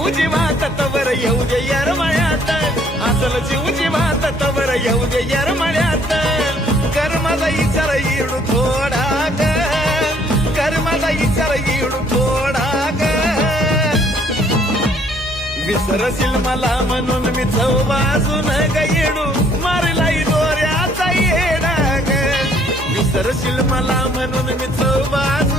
जीव जीवात तवर येऊ दे येरमाळ्यात असल जीव जीवात तवर येऊ दे येरमाळ्यात कर माझा इचार येडू थोडा ग कर माझा इचार येडू थोडा ग विसरशील मला म्हणून मी चव बाजून ग येडू मारलाई दोऱ्याचा येडा ग विसरशील मला म्हणून मी चव बाजून